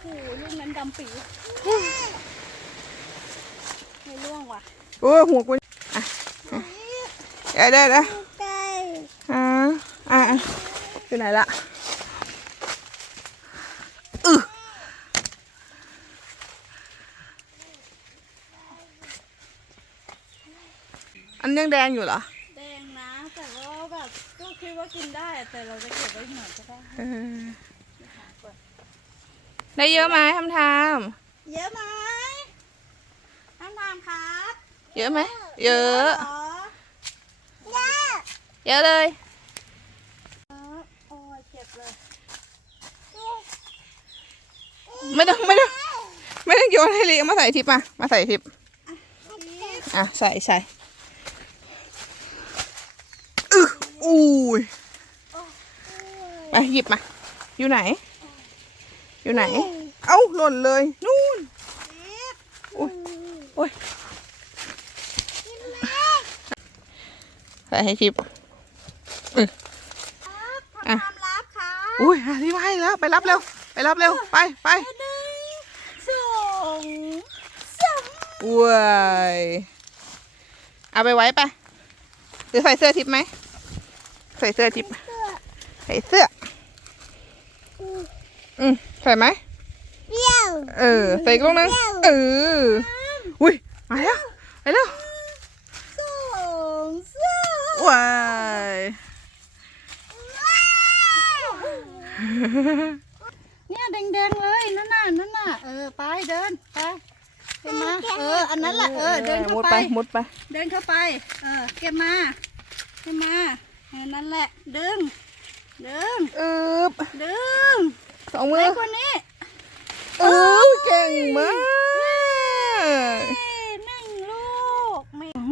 โอ้โหลูกนั้นดำปีไม่ร่วงว่ะโอ้ยหัวกูอะอะเดี๋ยวเดี๋ยวเดี๋ยวใช่อ่าอ่าอะอยู่ไหนละอืออันยังแดงอยู่เหรอ แดงนะ แต่ว่าแบบก็คิดว่ากินได้ แต่เราจะเก็บไว้หน่อยก็ได้เออ ได้เยอะไหมทำทเยอะไหมน้ำตาลครับำเยอะไหม เยอะเหรอเยอะเยอะเลยโอ้ยเจ็บเลย ไม่ต้องไม่ต้องไม่ต้องโยนให้ลีเอามาใส่ทิปมามาใส่ทิปอะใส่ใส่อึอุ้ยไปหยิบมา อยู่ไหน อยู่ไหน เอ้าหล่นเลยนู่นอุ้ยโอ้ยใส่ให้ทิปอะทำรับค่ะอุ้ยหาที่มาให้แล้วไปรับเร็ว ไปรับเร็ว ไปไปหนึ่งสองสามว้ายเอาไปไว้ไปะหรือใส่เสื้อทิปไหม ใส่เสื้อทิปใส่เสื้อ อืมใส่ไหม เบี้ยวเออ ใส่อีกลูกนึงเออ อุ้ยมาแล้วไปแล้วสองสามว้ายเนี่ยแดงๆเลยนั่นน่ะนั่นน่ะเออไปเดินไปเดินมาเอออันนั้นแหละเออเดินเข้ามุดไปไปมุดไป เดินเข้าไป เออเก็บมาเก็บมาเออนั่นแหละ ดึง ดึงอึบดึงสองไปมือกว่านี้ เออเก่งมากเอ้ยหนึ่งลูกไม่สอง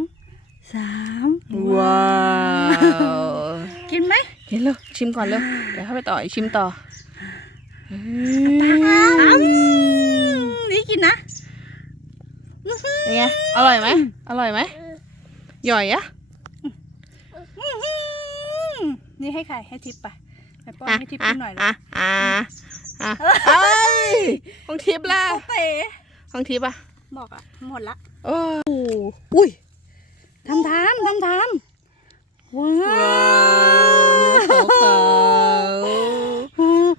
สามว้าวกินไหมเห็นแล้วชิมก่อนเร็วเดี๋ยวเข้าไปต่ออีกชิมต่ออือ้าวมนี่กินนะเป็นไงอร่อยไหมอร่อยไหมหย่อยอะอื้อหือนี่ให้ใครให้ทิปไปไปป้อนอะให้ทิปอะกินหน่อยเลยอะ อะอะเอ้ยของทิพย์ล่ะโอเป๋ของทิพย์อะบอกอะหมดละโอ้อุ้ยทำทามทำทามว้าว้าวขาวว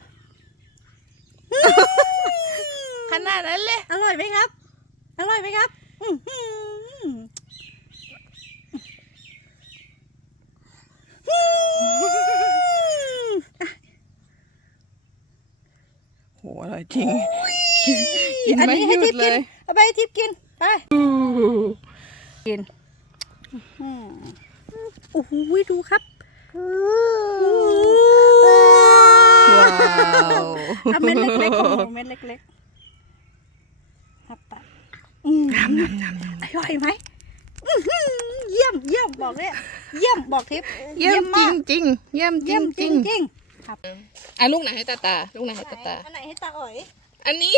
ขนาดนั้นเลย อร่อยไหมครับ อร่อยไหมครับอื้อหือ โหอร่อย จริง กินอันไม่นี้หให้ยุทิดปเลกิน ย เอาไปให้ทิปกิน ไป กินอืมโอ้โหดูครับว้าวเอาเม็ดเล็กๆโอ้โหเม็ดเล็กๆครับปะอืมน้ำน้ำน้ำน้อร่อยไหมอื้อหือเยี่ยมเยี่ยมบอกเลยเยี่ยมบอกทิปำเยี่ยมจริมางก จริงเยี่ยมจริเยี่ยงมจจริริงงจริง ครับ อะลูกไหนให้ตาตา ลูกไหนให้ตาตา อันไหนให้ตาอ๋อย อันนี้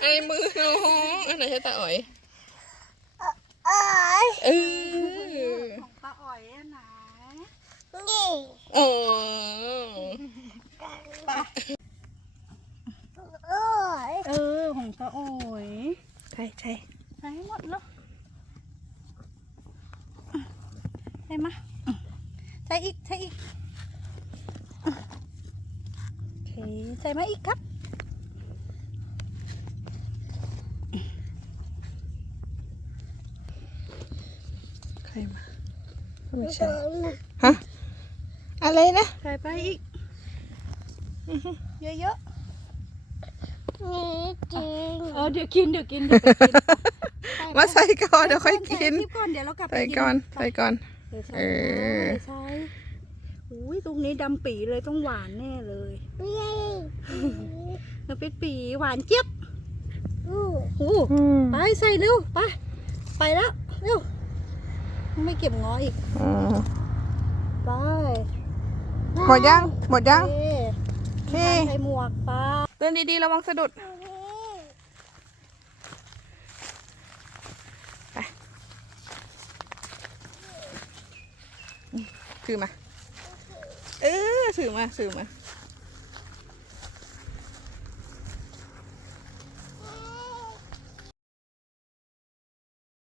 ไอ้มือน้องอันไหนให้ตาอ๋อยอ๋อยเออของตาอ๋อยอันไหนโอ้เออของตาอ๋อยใช่ใช่ใส่ให้หมดแล้วใส่มาใส่อีกใส่อีกโอ เคใส่มาอีกครับ ใครมา ไม่ใช่ ฮะ อะไรนะ ใส่ไปอีก เยอะๆเออเดี๋ยวกินเดี๋ยวกินเดี๋ยวไปกินมาใส่ก่อนเดี๋ยวค่อยกิน ใส่ก่อน เดี๋ยวเรากลับไปใส่กินก่อน ใส่ก่อน เอเอออใส่ อุ้ยตรงนี้ดำปีเลยต้องหวานแน่เลยน้ำเป็ดปีหวานเจี๊ยบโอ้โหไปใส่เร็วไปไปแล้วเร็วไม่เก็บง้ออีกอืมไปหมดยังหมดยังโอเคโอเคใส่หมวกไปเดินดีๆระวังสะดุดถือมาเออ ถือมาถือมา